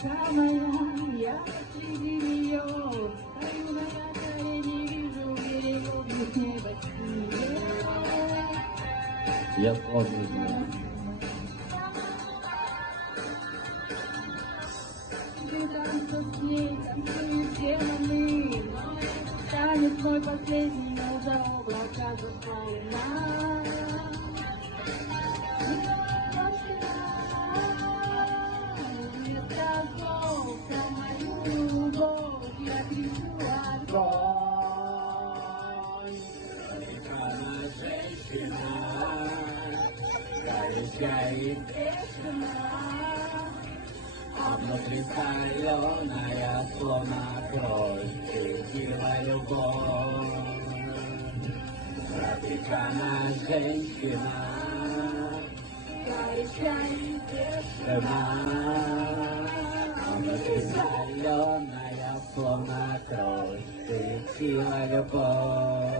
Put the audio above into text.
самая, я среди нее, стою на колени, вижу берег неба синее. Я сложно знаю. Ты танцуешь с ней, танцуют демоны, танец мой последний, но за облака зашла луна. Я кричу огонь. Она женщина, горячая и бешеная, а внутри соленая, словно кровь, текила любовь. Пропечена женщина, Горячая и а внутри соленая, словно кровь, текила любовь.